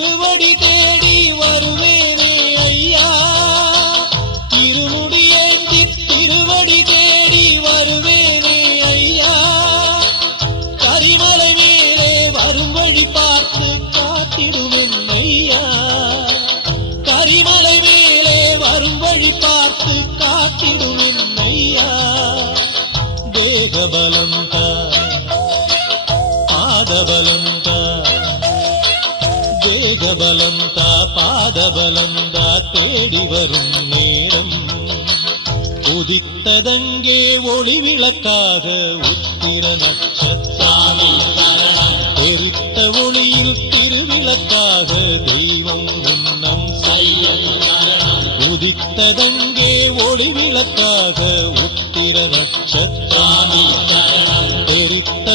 திருவடி தேடி வருவேனே ஐயா, இருமுடியேந்தி திருவடி தேடி வருவேனே ஐயா, கரிமலை மேலே வரும் வழி பார்த்து காத்திடுவேன் ஐயா, கரிமலை மேலே வரும் வழி பார்த்து காத்திடுவேன் ஐயா. தேகபலம் தா, பாதபலம் தா, தேகபலம் தா, பாதபலம் தா, தேடி வரும் நேரம் உதித்ததங்கே ஒளி விளக்காக உத்திர நட்சத்திரம், தெரித்த ஒளியில் திருவிளக்காக தெய்வம் உன்னம் செய்யும். உதித்ததங்கே ஒளி விளக்காக உத்திர நட்சத்திரம், தெரித்த